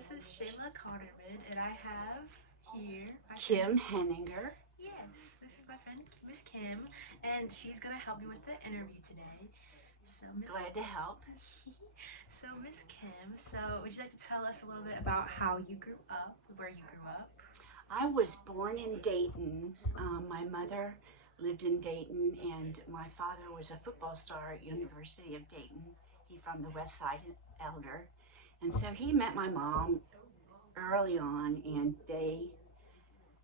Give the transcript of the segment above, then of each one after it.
this is Shayla Konerman, and I have here my friend. Kim Henninger. Yes, this is my friend Miss Kim, and she's gonna help me with the interview today. So Miss, Glad to help. so Miss Kim, so would you like to tell us a little bit about how you grew up, where you grew up? I was born in Dayton. My mother lived in Dayton, and my father was a football star at University of Dayton. He from the West Side Elder, and so he met my mom early on, and they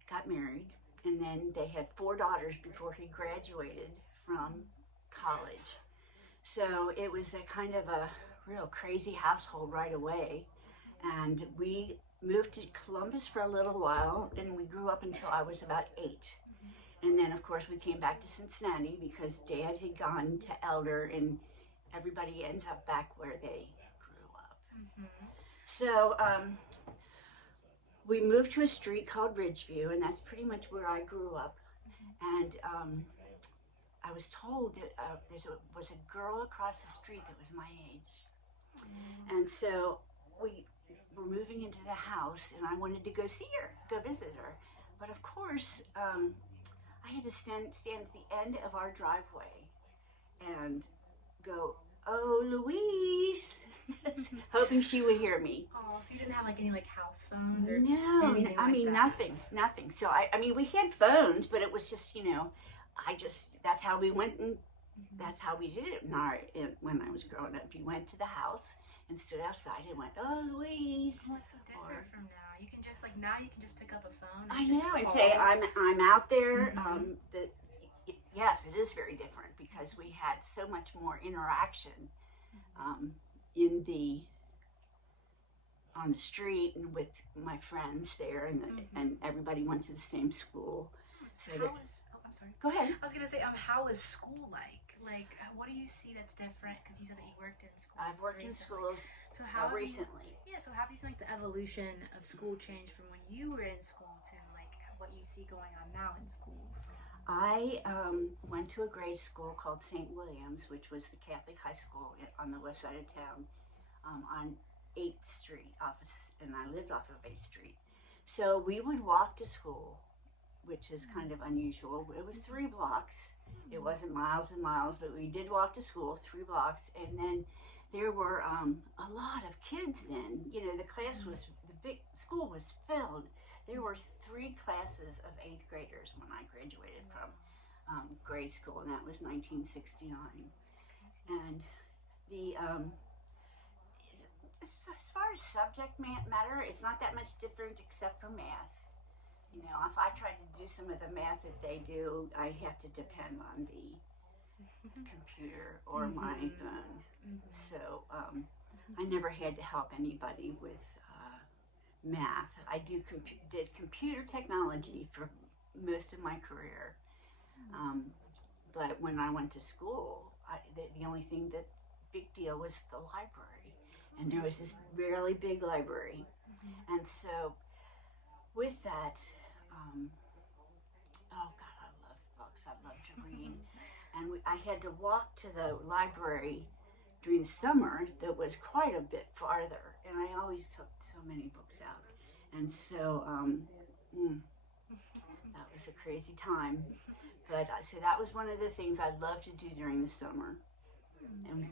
got married. And then they had four daughters before he graduated from college. So it was a kind of a real crazy household right away. And we moved to Columbus for a little while, and we grew up until I was about 8. And then, of course, we came back to Cincinnati because Dad had gone to Elder, and everybody ends up back where they grew up. Mm-hmm. So we moved to a street called Ridgeview, and that's pretty much where I grew up. And I was told that was a girl across the street that was my age. And so we were moving into the house, and I wanted to go see her, go visit her. But of course, I had to stand at the end of our driveway and go, "Oh, Louise," hoping she would hear me. Oh, so you didn't have like any like house phones or No, anything I like mean that? nothing. So I mean, we had phones, but it was just, that's how we went, and Mm-hmm. that's how we did it. When I was growing up, you went to the house and stood outside and went, "Oh, Louise," Oh, it's so different or from now. You can just like now you can just pick up a phone I and just know, and say, call. "I'm out there." Mm-hmm. Yes, it is very different because we had so much more interaction um, in the on the street and with my friends there, and Mm-hmm. everybody went to the same school. So How that, is? Oh, I'm sorry. go ahead. I was gonna say, how is school like? Like, what do you see that's different? Because you said that you worked in I've schools worked in recently. schools So how have you? recently. Yeah. So have you seen like the evolution of school change from when you were in school to like what you see going on now in schools? I went to a grade school called St. William's, which was the Catholic high school on the west side of town, on 8th Street, and I lived off of 8th Street. So we would walk to school, which is kind of unusual. It was 3 blocks. It wasn't miles and miles, but we did walk to school 3 blocks, and then there were a lot of kids. Then the big school was filled. There were 3 classes of 8th graders when I graduated from grade school, and that was 1969. That's crazy. And the as far as subject matter, it's not that much different except for math. If I tried to do some of the math that they do, I have to depend on the computer or my Mm-hmm. phone. Mm-hmm. So I never had to help anybody with math. Did computer technology for most of my career. Um, but when I went to school, the only thing that big deal was the library. And there was this really big library. Mm-hmm. And so with that, um, oh God, I love books. I love to read. And I had to walk to the library during the summer that was quite a bit farther. And I always took so many books out. And so mm, that was a crazy time. But so that was one of the things I loved to do during the summer. And,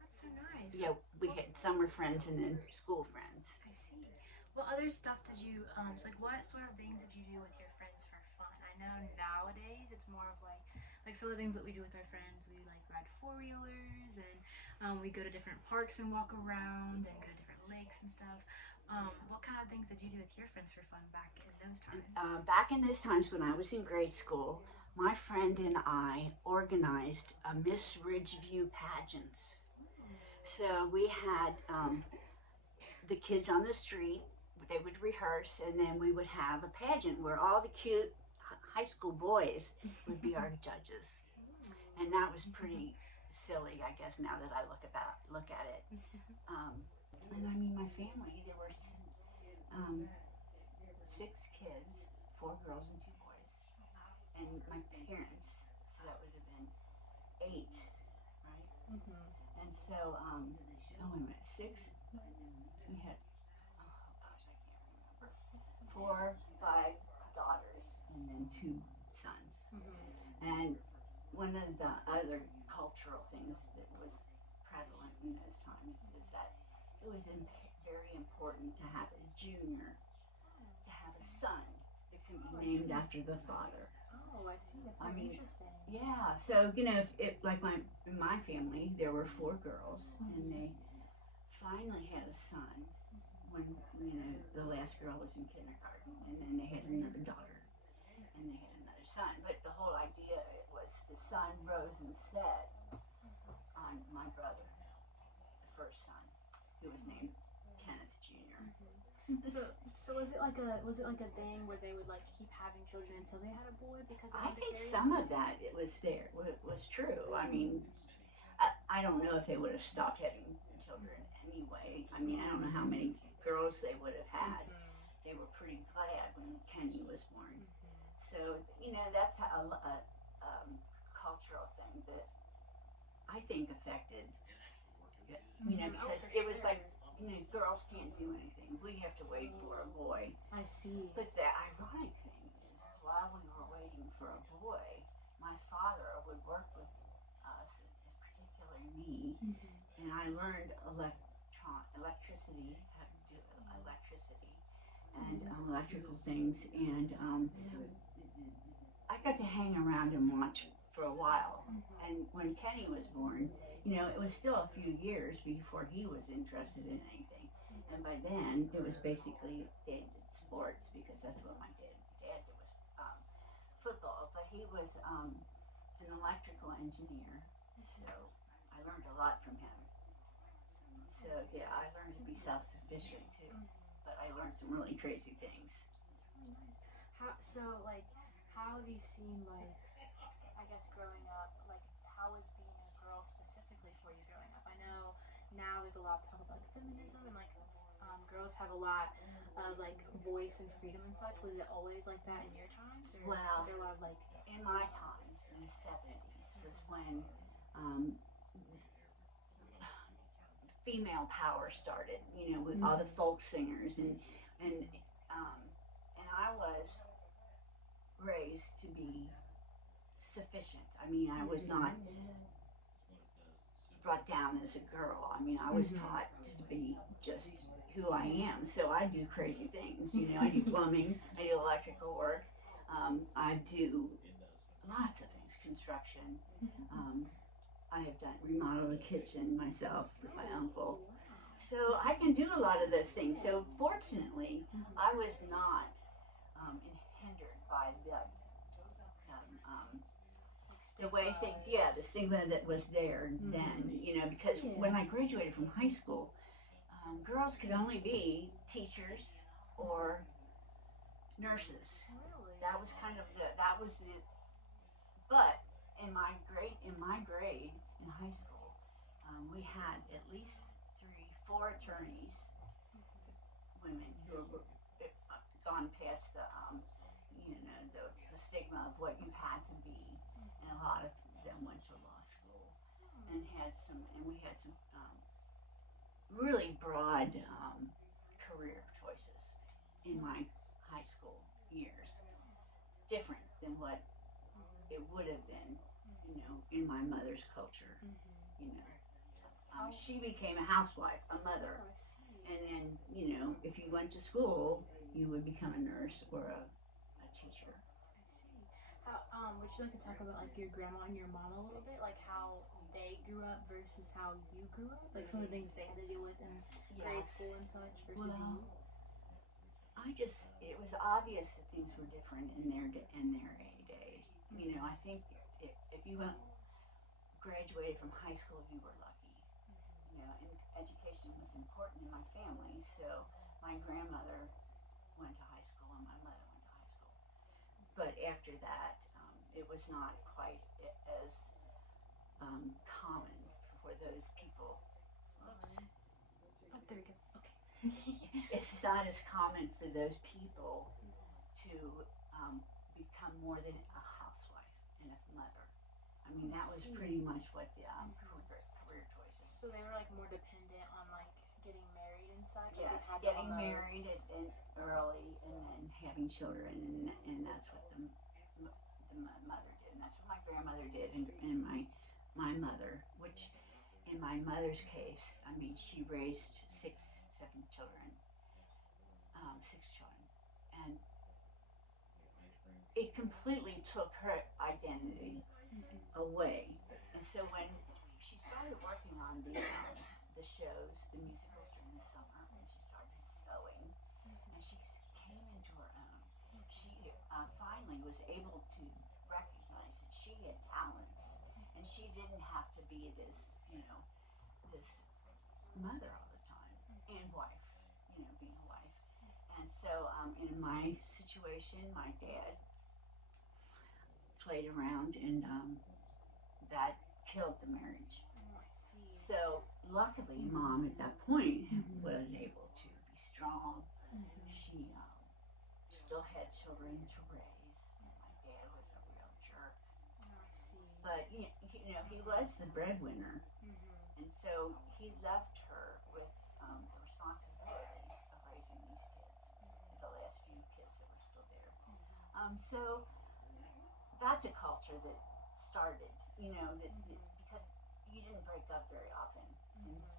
That's so nice. yeah, we Well, had summer friends and then school friends. I see. What other stuff did you so like what sort of things did you do with your friends for fun? I know nowadays it's more of like some of the things that we do with our friends. We like ride four-wheelers and we go to different parks and walk around and go to different lakes and stuff. What kind of things did you do with your friends for fun back in those times? Back in those times when I was in grade school, my friend and I organized a Miss Ridgeview pageant. So we had the kids on the street, they would rehearse, and then we would have a pageant where all the cute high school boys would be our judges. And that was pretty silly, I guess, now that I look at it. Um, and I mean, my family, there were um, 6 kids, 4 girls and 2 boys, and my parents, so that would have been 8, right? Mm-hmm. And so, oh wait a minute, 6. We had four, five daughters, and then two sons. Mm-hmm. And one of the other cultural things that was prevalent in those times is that it was very important to have a junior, to have a son that can be Oh, I named see. after the father. Oh, I see. That's I very mean, interesting. yeah. So if like in my family, there were four girls, and they finally had a son when the last girl was in kindergarten, and then they had another daughter, and they had another son. But the whole idea was the sun rose and set on my brother, the first son, who was named Kenneth Jr. So was it like a thing where they would like keep having children until they had a boy because they I wanted to think carry some on? of that it was there was true. I mean, I don't know if they would have stopped having children anyway. I mean, I don't know how many girls they would have had. They were pretty glad when Kenny was born. So that's a cultural thing that I think affected. Oh, Because for it was sure. like girls can't do anything. We have to wait for a boy. I see. But the ironic thing is while we were waiting for a boy, my father would work with us, particularly me, and I learned electricity, how to do electricity, and electrical things, and I got to hang around and watch for a while. And when Kenny was born, it was still a few years before he was interested in anything. And by then, it was basically Dad did sports because that's what my dad did was football. But he was an electrical engineer, so I learned a lot from him. So yeah, I learned to be self-sufficient too. But I learned some really crazy things. That's really nice. How have you seen like I guess growing up, like how was being a girl specifically for you growing up? I know now there's a lot of talk about like feminism and like girls have a lot of like voice and freedom and such. Was it always like that in your times, or was Well, there a lot of like in my times, in the 70s, was when um, female power started. With all the folk singers and um, and I was raised to be sufficient. I mean, I was not brought down as a girl. I mean, I was taught to be just who I am. So I do crazy things. I do plumbing, I do electrical work, I do lots of things, construction. Um, I have done remodeled a kitchen myself with my uncle. So I can do a lot of those things. So fortunately, I was not hindered by the way things, yeah, the stigma that was there then, because when I graduated from high school, girls could only be teachers or nurses. really? That was kind of that was the, but in my grade in high school, we had at least four attorneys, women who were gone past the stigma of what you had to be, and a lot of them went to law school and we had some really broad career choices in my high school years, different than what it would have been, in my mother's culture. You know, she became a housewife, a mother, Oh, I see. and then if you went to school, you would become a nurse or a teacher. I see. Would you like to talk about like your grandma and your mom a little bit, like how they grew up versus how you grew up, like some of the things they had to deal with in grade Yes. school and such versus Well, you? it was obvious that things were different in their days. I think if you graduated from high school, you were lucky. And education was important in my family. So my grandmother went to high school and my mother went to high school. But after that, it was not quite as common for those people. Oops. Oh, there we go. Okay. It's not as common for those people to become more than a housewife and a mother. I mean, that was pretty much what the career choices. So they were like more dependent on like getting married and such. Like Yes, they had to getting almost... married and early, and then having children, and that's what the mother did, and that's what my grandmother did, and my mother, which in my mother's case, I mean, she raised seven children, 6 children, and it completely took her identity away. And so when she started working on the shows, the musicals during the summer, and she started sewing, and she came into her own. She finally was able to recognize that she had talents, and she didn't have to be this mother all the time and wife, being a wife. And so in my situation, my dad played around, and that killed the marriage. Oh, I see. So luckily, mom at that point was able to be strong. She still had children to raise, and my dad was a real jerk. Oh, I see. But he was the breadwinner, and so he left her with the responsibilities of raising these kids, the last few kids that were still there. So that's a culture that started, because you didn't break up very often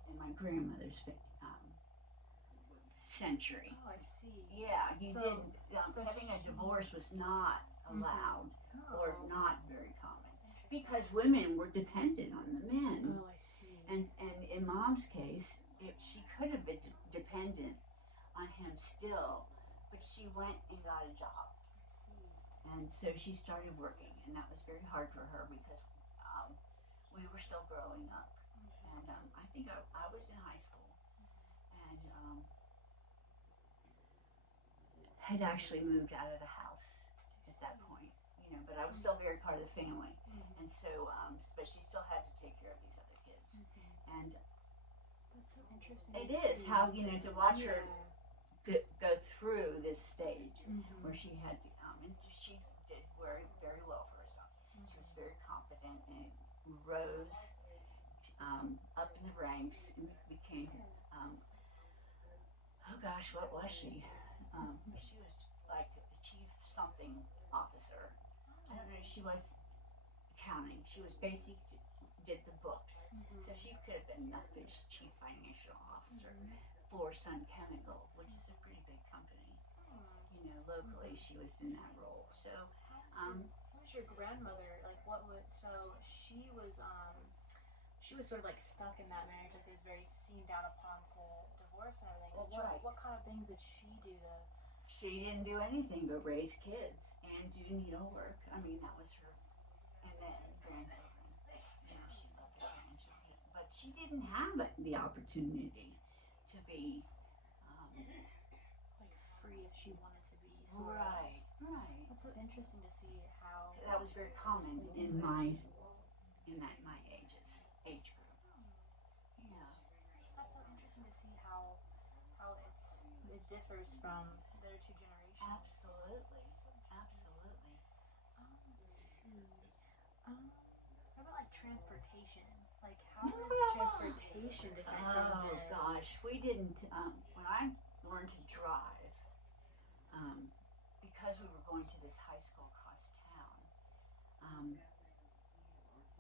in my grandmother's century. Oh, I see. Yeah, you So- didn't. so Having a she- divorce was not allowed or Oh, not very common that's interesting. because women were dependent on the men. Oh, I see. And in mom's case, she could have been dependent on him still, but she went and got a job. I see. And so she started working, and that was very hard for her because we were still growing up. And I think I was in high school, and had actually moved out of the house at that point, but I was still very part of the family. And so, but she still had to take care of these other kids. And That's so interesting. it to is see. how, to watch her Yeah. go through this stage Mhm. where she had to and she did very, very well for herself. She was very competent and rose up in the ranks and became, oh gosh, what was she? She was like a chief something officer. I don't know, she was accounting. She was did the books. So she could have been the chief financial officer for Sun Chemical, which is a pretty big company. Locally, she was in that role. So, What was your grandmother like? What was so she was sort of like stuck in that marriage, like it was very seen down upon to divorce and everything. That's what, right. What kind of things did she do to? she didn't do anything but raise kids and do needlework. I mean, that was her. And then grandchildren. She loved her grandchildren. But she didn't have the opportunity to be Like free if she wanted to be. Sort of. right. That's so interesting to see how. That was very common in my age group. Yeah. That's so interesting to see how it differs from the other two generations. Absolutely. Let's see. What about like transportation? Like how is transportation different from Oh the? gosh, we didn't. When I learned to drive, because we were going to this high school across town,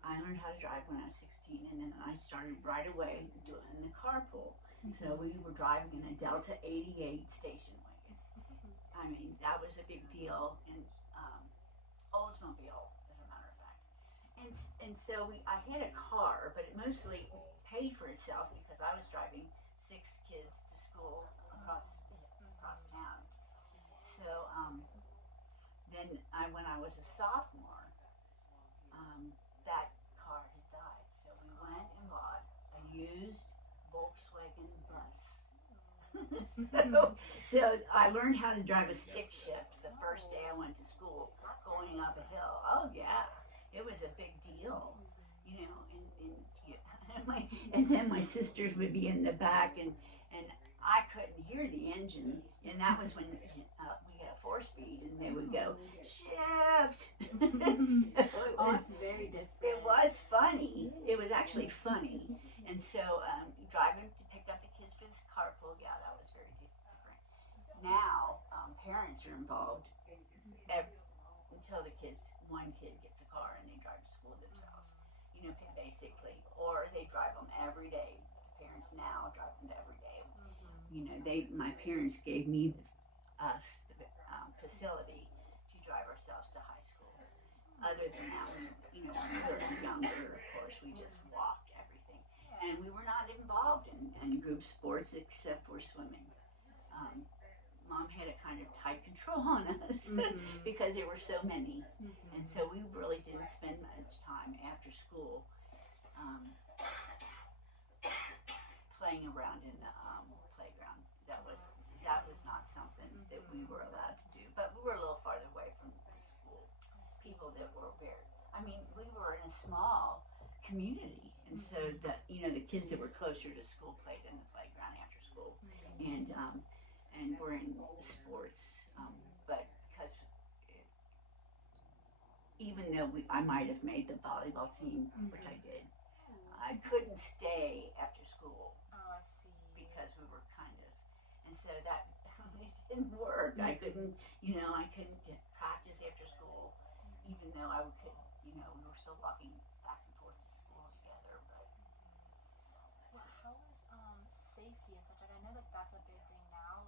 I learned how to drive when I was 16, and then I started right away doing the carpool. So we were driving in a Delta 88 station wagon. I mean, that was a big deal in Oldsmobile, as a matter of fact. And so I had a car, but it mostly paid for itself because I was driving 6 kids to school across town. So then when I was a sophomore, that car had died. So we went and bought a used Volkswagen bus. so I learned how to drive a stick shift the first day I went to school, going up a hill. Oh yeah, it was a big deal, and then my sisters would be in the back, and I couldn't hear the engine, and that was when we had a 4-speed, and they would go shift. So It's very different. it was funny. It was actually funny, and so driving to pick up the kids for carpool, yeah, that was very different. Now, parents are involved until one kid gets a car and they drive to school themselves, basically, or they drive them every day. The parents now drive them every day. My parents gave us the facility to drive ourselves to high school. Other than that, when we were younger, of course, we just walked everything. And we were not involved in group sports except for swimming. Um, Mom had a kind of tight control on us because there were so many. And so we really didn't spend much time after school playing around in the playground. That was not something that we were allowed to do. But we were a little farther away from the school. People that were we were in a small community, and so the kids that were closer to school played in the playground after school, and were in sports. But because even though I might have made the volleyball team, which I did, I couldn't stay after school. Oh, I see. Because we were and so that didn't work. I couldn't practice after school, even though I could, we were still walking back and forth to school together. But how was safety and such? Like I know that that's a big thing now.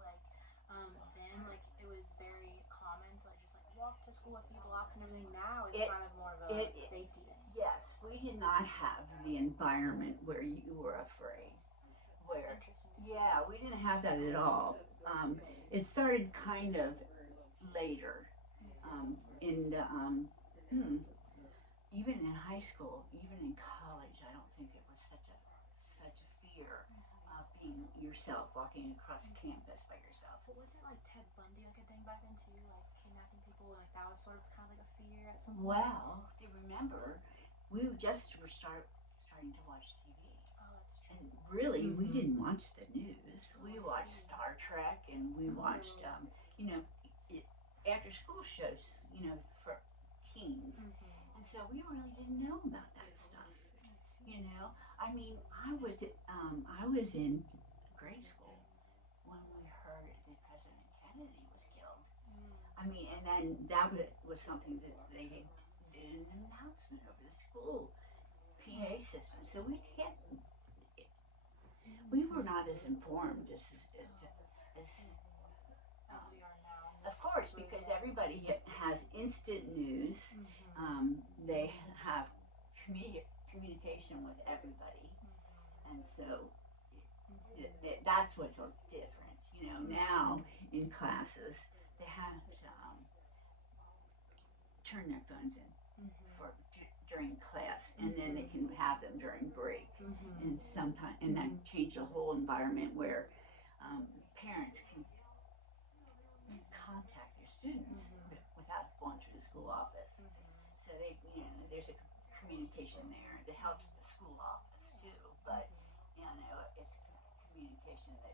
Then it was very common to just walk to school a few blocks and everything. Now it's kind of more of a safety thing. Yes, we did not have the environment where you were afraid. Yeah, we didn't have that at all. It started kind of later, in the even in high school, even in college. I don't think it was such a fear of being yourself, walking across campus by yourself. But wasn't Ted Bundy a thing back then too, kidnapping people, and that was sort of kind of a fear at some point? Well, do you remember? We just were starting to watch TV. And really, we didn't watch the news. We watched Star Trek, and we watched, after school shows, for teens. And so we really didn't know about that stuff. I was in grade school when we heard that President Kennedy was killed. And then that was something that they did an announcement over the school PA system. So we were not as informed as we are now. Of course, because everybody has instant news. They have communication with everybody, and so that's what's so different. Now in classes they have to turn their phones in for during class, and then they can have them during break. And that changed the whole environment where parents can contact their students without going through the school office. So there's a communication there that helps the school office too. But it's communication that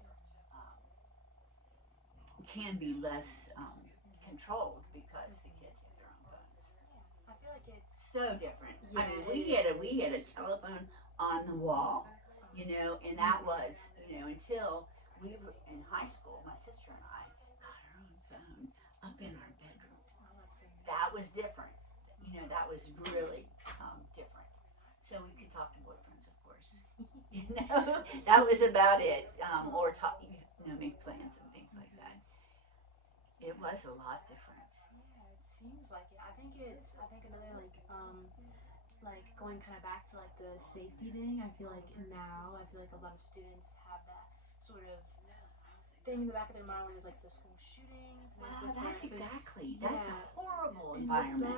can be less controlled because the kids have their own phones. I feel like it's so different. Yeah, we had a telephone on the wall, and that was, until we were in high school. My sister and I got our own phone up in our bedroom. That was different. That was really different. So we could talk to boyfriends, of course. That was about it. Or talk, make plans and things like that. It was a lot different. Yeah, it seems like it. I think another going kind of back to the safety thing. I feel like now a lot of students have that sort of thing in the back of their mind where there's the school shootings. That's a horrible environment.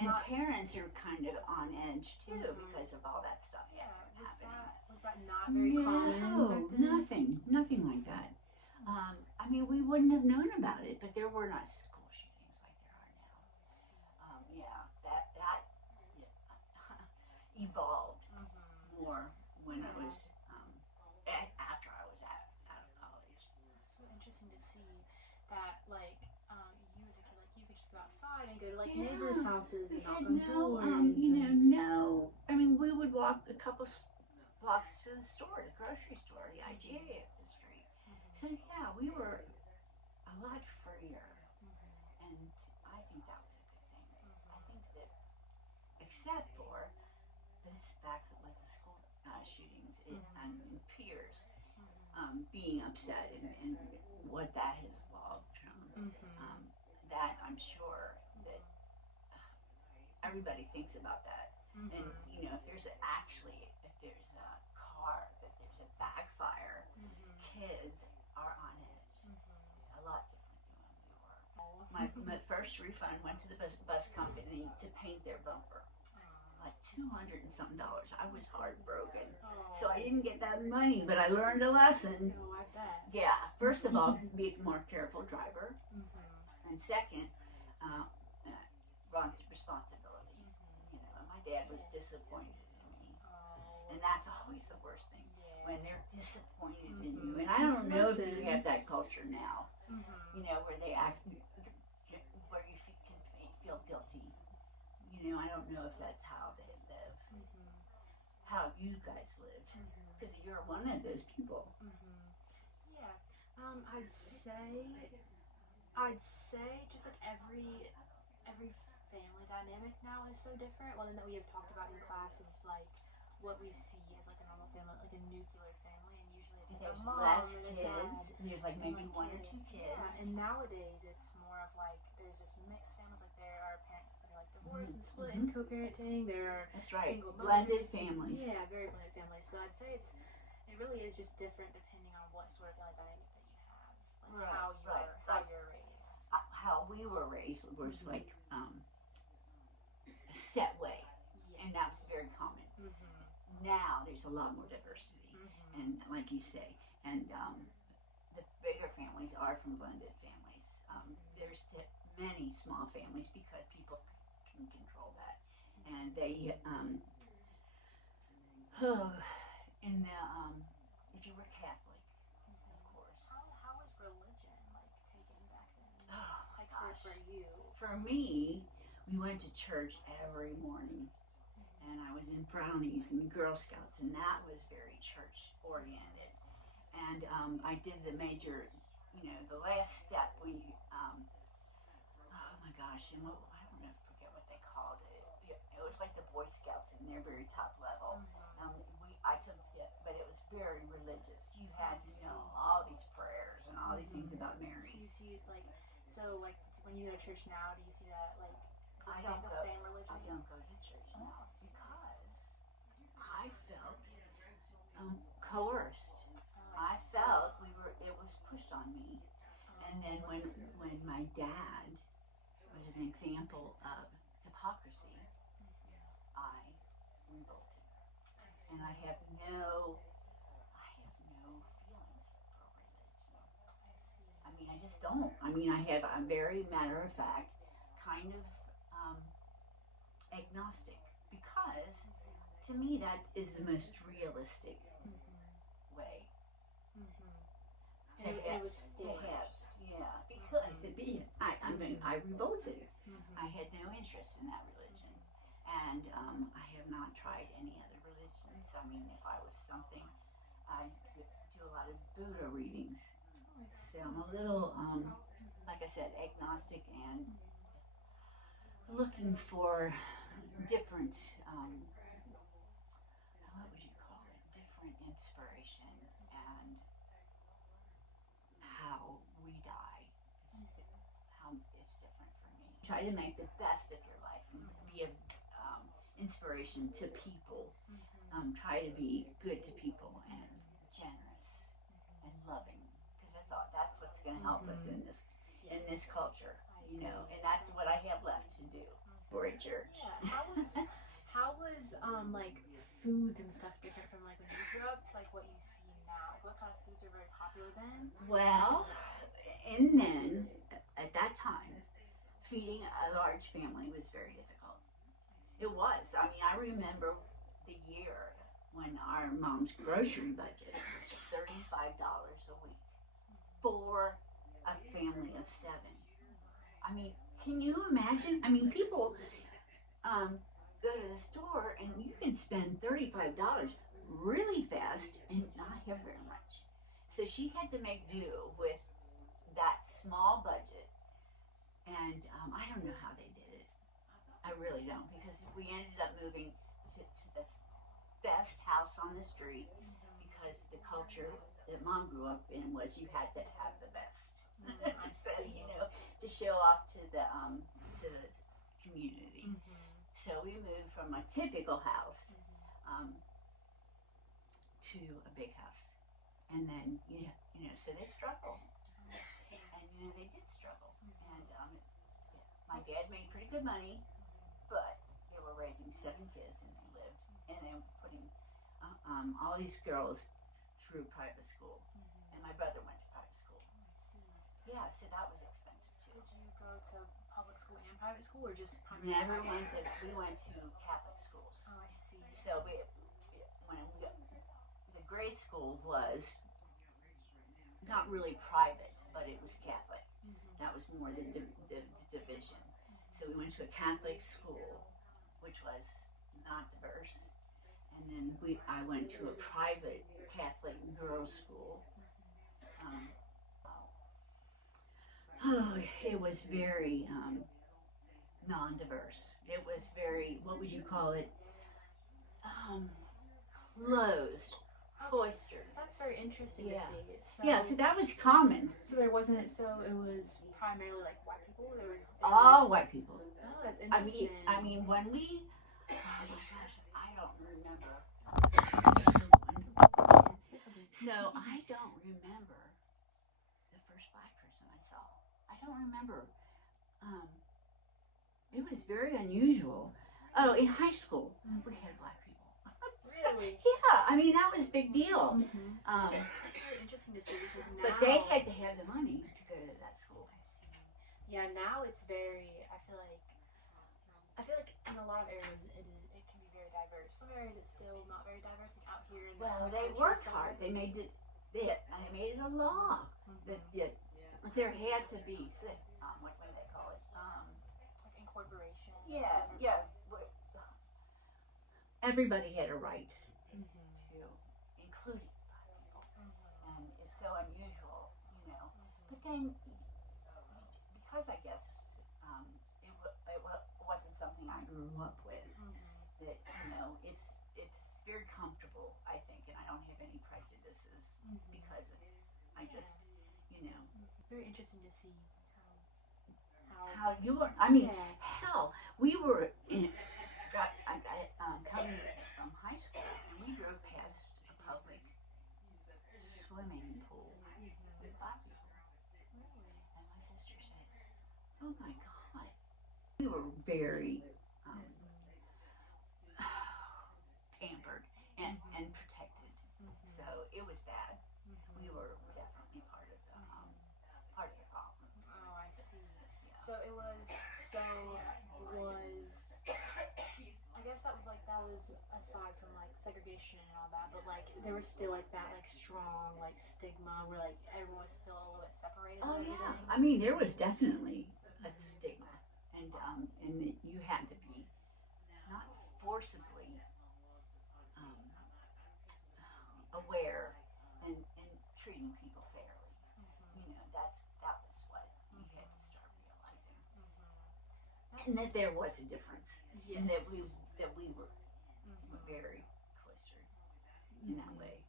And parents are kind of on edge too because of all that stuff. Was that not very common? No, nothing like that. We wouldn't have known about it, but there were not school shootings like there are now. That evolved more when I was after I was out of college. It's so interesting to see that you as a kid you could just go outside and go to neighbors' houses and knock on doors. No. We would walk a couple blocks to the store, the grocery store, the IGA up the street. So yeah, we were a lot freer, Mm-hmm. and I think that was a good thing. I Mm-hmm. think that, except for this fact that with the school shootings and peers being upset and what that has evolved from, Mm-hmm. um, that I'm sure that everybody thinks about that. And Mm-hmm. you know, if there's a car, that there's a backfire, Mm-hmm. kids are on edge. Mm-hmm. A lot different than when we were. Oh. My first refund went to the bus company to paint their bumper, like $200 and something. I was heartbroken. So I didn't get that money, but I learned a lesson. Oh, I bet. Yeah, first of all, be a more careful driver, Mm-hmm. and second, uh, responsibility. Mm-hmm. You know, and my dad was disappointed in me, Oh. and that's always the worst thing Yeah. when they're disappointed in you. Mm-hmm. And I don't Makes know no if you have that sense. culture now. Mm-hmm. You know, where they act, where you can feel guilty. You know, I don't know if that's how they live, Mm-hmm. how you guys live, Mm-hmm. because you're one of those people. Mm-hmm. Yeah. I'd say just like every family dynamic now is so different. One thing that we have talked about in class is like what we see as like a normal family, like a nuclear family, and usually it's like a There's mom less and a dad kids. There's like and maybe like one or two kids. kids. Yeah, and nowadays it's more of like there's just mixed families. Like there are parents that are like divorced and split and co-parenting. There are That's right. single Blended mothers. families. Yeah, very blended families. So I'd say it really is just different depending on what sort of family dynamic that you have, like Right, right. how you're raised. How we were raised was like a set way, Yes. and that was very common. Mm-hmm. Now there's a lot more diversity, Mm-hmm. and like you say, and the bigger families are from blended families. There's many small families because people can control that, and they in the if you were Catholic, of course. How was religion like taken back then? Oh my Like gosh. for you. For me, we went to church every morning, and I was in brownies and Girl Scouts, and that was very church oriented. And I did the major, you know, the last step. Oh my gosh, and I don't know, forget what they called it. It was like the Boy Scouts in their very top level. Mm-hmm. I took it, but it was very religious. You I had to see. know all these prayers and all these things Mm-hmm. about So Mary. you see like when you go to church now, do you see that like I don't the go. same religion? I don't go to church Oh, now I see. because I felt coerced. Oh, I I see. felt it was pushed on me. And then Oh, I see. when my dad was an example of hypocrisy, I revolted. I And see. I have no feelings for religion. I see. I mean, I just don't. I mean, I have a very matter of fact kind of agnostic, because to me that is the most realistic Mm-hmm. way Mm-hmm. to have It was forced. yeah, because I mean, I revolted. Mm-hmm. I had no interest in that religion, and I have not tried any other religions. I mean, if I was something, I do a lot of Buddha readings, Oh, I so see. I'm a little like I said, agnostic, and looking for different what would you call it, different inspiration, and how we die, how it's different for me. Try to make the best of your life and be an inspiration to people. Try to be good to people and generous and loving, because that's what's going to help us in this culture, you know. And that's what I have left to do for a church. Yeah. How was like foods and stuff different from like when you grew up to like what you see now? Like, what kind of foods are very popular then? Well, and then at that time, feeding a large family was very difficult. It was. I mean, I remember the year when our mom's grocery budget was $35 a week for a family of 7. I mean, can you imagine? I mean, people go to the store and you can spend $35 really fast and not have very much. So she had to make do with that small budget, and I don't know how they did it. I really don't, because we ended up moving to the best house on the street, because the culture that Mom grew up in was you had to have the best. I So, see. you know, to show off to the community. So we moved from a typical house to a big house, and then so they struggled, and they did struggle, and my dad made pretty good money, but they were raising 7 kids, and they were putting all these girls through private school, and my brother went to private school. Yeah, so that was expensive too. Did you go to public school and private school, or just primarily? Never went to. We went to Catholic schools. Oh, I see. So the grade school was not really private, but it was Catholic. That was more the division. So we went to a Catholic school, which was not diverse, and then I went to a private Catholic girls' school. It was very non-diverse. It was very, what would you call it? Closed, cloistered. That's very interesting to see. So that was common. So there wasn't. So it was primarily like white people. All white people. Oh, that's interesting. I mean, when we. Oh my gosh, I don't remember. So I don't remember the first black person I saw. I don't remember. It was very unusual. Oh, in high school, we had black people. Really? Yeah, I mean, that was a big deal. It's very interesting to see, because now. But they had to have the money to go to that school. I see. Yeah, now it's very. I feel like in a lot of areas it can be very diverse. Some areas it's still not very diverse. Like out here in the They worked hard. They made it. They made it a law that there had to be. What do they call it? Like incorporation. Yeah. Everybody had a right to, including black people, and it's so unusual, But then, because I guess it wasn't something I grew up with, that it's very comfortable, I think, and I don't have any prejudices because I just, Very interesting to see how you were. I mean, Yeah. hell, we were coming from high school, and we drove past a public swimming pool with black people. And my sister said, "Oh my God." We were very pampered and protected, so it was bad. We were definitely part of the problem. Oh, I see. Yeah. So it was. I guess that was aside from like segregation and all that, but like there was still like that like strong like stigma where like everyone was still a little bit separated. Oh and yeah, everything. I mean there was definitely a stigma, and you had to be not forcibly aware and treating people fairly. That was what you had to start realizing, and that there was a difference, and that we were very cloistered in that way.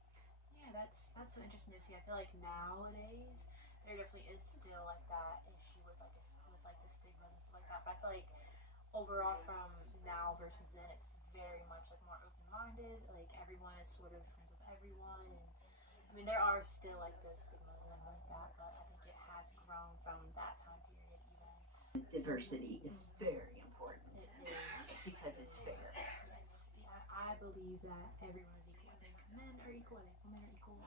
Yeah, that's so interesting to see. I feel like nowadays there definitely is still like that issue with like the stigmas and stuff like that. But I feel like overall from now versus then, it's very much like more open-minded. Like everyone is sort of friends with everyone, and I mean there are still like those stigmas and everything like that. But I think it has grown from that time period even. Diversity is very important. It is. Because it's fair. Yes, yeah, I believe that everyone is equal. I think men are equal. I think women are equal.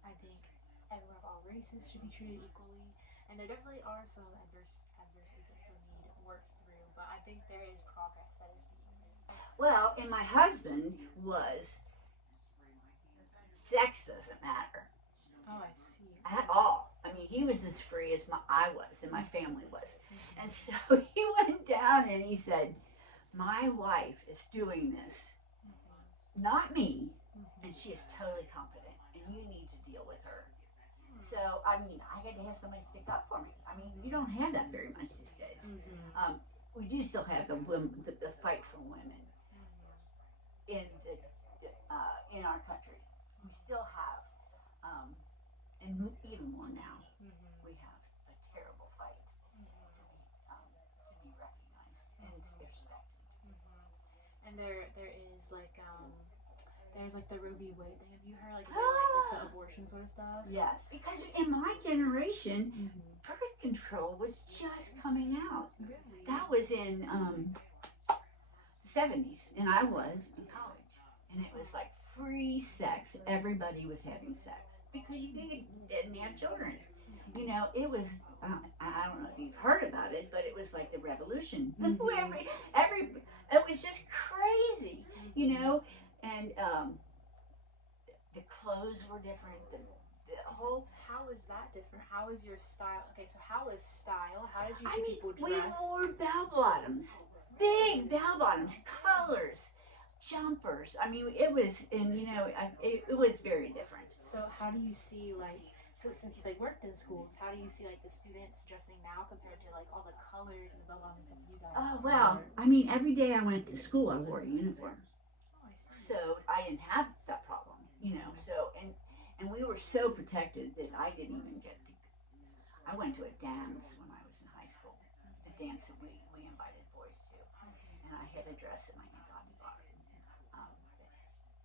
I think everyone of all races should be treated equally. And there definitely are some adversities that still need work through. But I think there is progress that is being made. Well, and my husband was sex doesn't matter. Oh, I see. At all. I mean, he was as free as I was and my family was. And so he went down and he said, "My wife is doing this, not me, and she is totally competent." And you need to deal with her. So, I mean, I had to have somebody stick up for me. I mean, you don't have that very much these days. We do still have the fight for women in in our country. We still have, and even more now. We have a terrible fight to be recognized and respected. And there is like there's like the Roe v. Wade thing. Have you heard like the abortion sort of stuff? Yes, because in my generation, birth control was just coming out. Really? That was in the 70s, and I was in college, and it was like free sex. Everybody was having sex because you didn't have children. You know, it was. I don't know if you've heard about it, but it was like the revolution. It was just crazy, you know, and the clothes were different. The whole. How is that different? How is your style? Okay, so how is style? How did you see people dress? We wore bell bottoms, big bell bottoms, colors, jumpers. I mean, it was, and you know, it was very different. So how do you see like? So since you like worked in schools, how do you see like the students dressing now compared to like all the colors and the bell bottoms that you guys? Oh well, I mean, every day I went to school, I wore a uniform. Oh, I see. So I didn't have that problem, you know. So and we were so protected that I didn't even get to. I went to a dance when I was in high school. The dance that we invited boys to, and I had a dress that my Aunt Bobby bought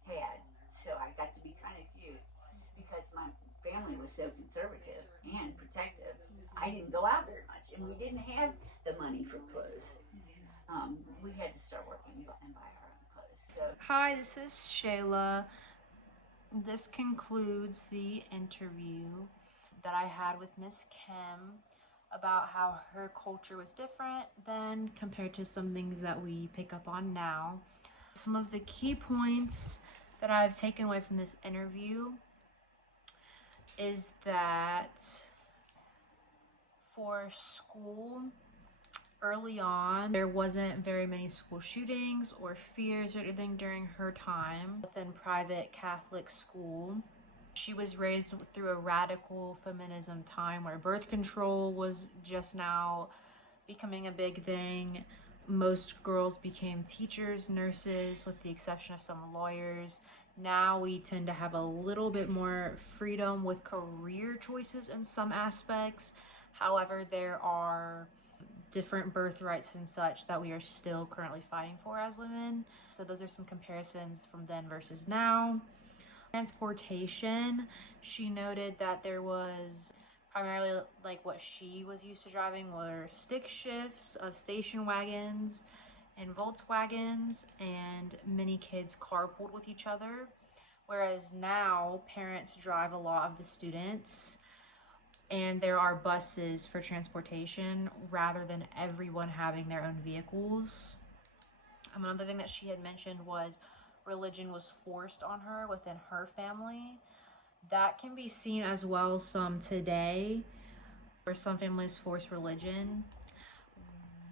had. So I got to be kind of cute because my family was so conservative and protective. I didn't go out very much, and we didn't have the money for clothes. We had to start working and buy our own clothes. So. Hi, this is Shayla. This concludes the interview that I had with Miss Kim about how her culture was different then compared to some things that we pick up on now. Some of the key points that I've taken away from this interview is that for school, early on, there wasn't very many school shootings or fears or anything during her time within private Catholic school. She was raised through a radical feminism time where birth control was just now becoming a big thing. Most girls became teachers, nurses, with the exception of some lawyers. Now we tend to have a little bit more freedom with career choices in some aspects. However, there are different birthrights and such that we are still currently fighting for as women. So those are some comparisons from then versus now. Transportation, she noted that there was primarily like what she was used to driving were stick shifts of station wagons and Volkswagens, and many kids carpooled with each other, whereas now parents drive a lot of the students and there are buses for transportation rather than everyone having their own vehicles. Another thing that she had mentioned was religion was forced on her within her family. That can be seen as well some today, where some families force religion,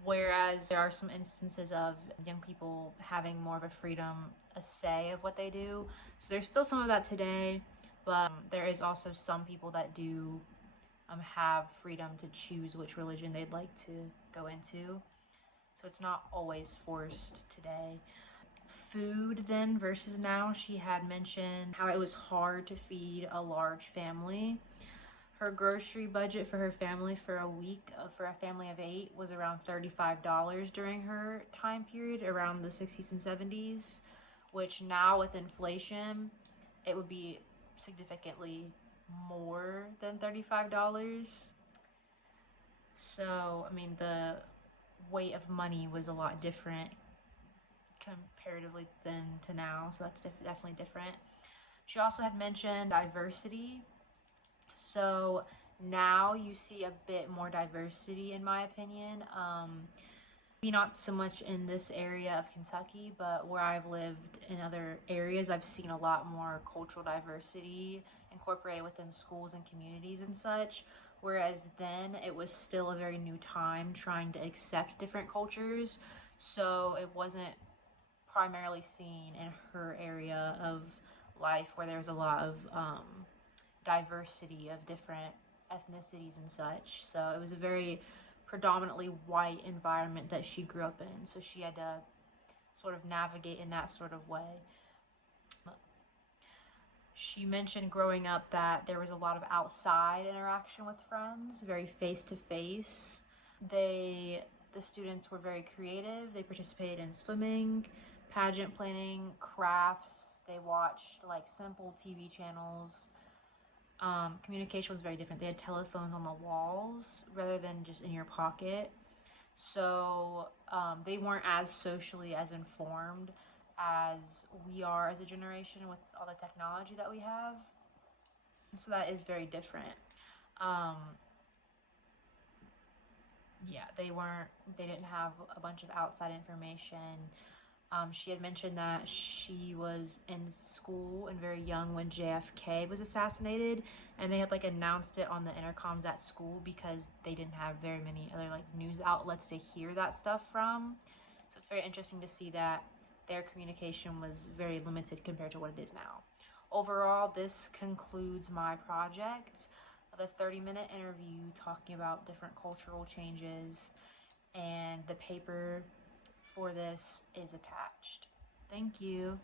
whereas there are some instances of young people having more of a freedom, a say of what they do. So there's still some of that today, but there is also some people that do have freedom to choose which religion they'd like to go into. So it's not always forced today. Food then versus now, she had mentioned how it was hard to feed a large family. Her grocery budget for her family for a week, for a family of 8, was around $35 during her time period, around the 60s and 70s, which now with inflation, it would be significantly more than $35. So, I mean, the weight of money was a lot different comparatively than to now, so that's definitely different. She also had mentioned diversity. So now you see a bit more diversity, in my opinion. Maybe not so much in this area of Kentucky, but where I've lived in other areas, I've seen a lot more cultural diversity incorporated within schools and communities and such. Whereas then it was still a very new time trying to accept different cultures. So it wasn't primarily seen in her area of life where there's a lot of diversity of different ethnicities and such. So it was a very predominantly white environment that she grew up in. So she had to sort of navigate in that sort of way. She mentioned growing up that there was a lot of outside interaction with friends, very face to face. The students were very creative. They participated in swimming, pageant planning, crafts. They watched like simple TV channels. Communication was very different. They had telephones on the walls rather than just in your pocket. So they weren't as socially as informed as we are as a generation with all the technology that we have. So that is very different. Um, yeah, they didn't have a bunch of outside information. She had mentioned that she was in school and very young when JFK was assassinated, and they had like announced it on the intercoms at school because they didn't have very many other like news outlets to hear that stuff from. So it's very interesting to see that their communication was very limited compared to what it is now. Overall, this concludes my project of a 30-minute interview talking about different cultural changes, and the paper for this is attached. Thank you.